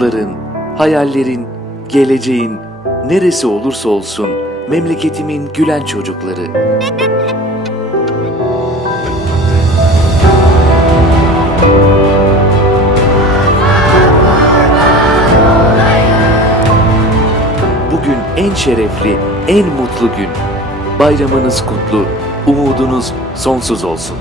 umutların, hayallerin, geleceğin neresi olursa olsun memleketimin gülen çocukları. En şerefli, en mutlu gün. Bayramınız kutlu, umudunuz sonsuz olsun.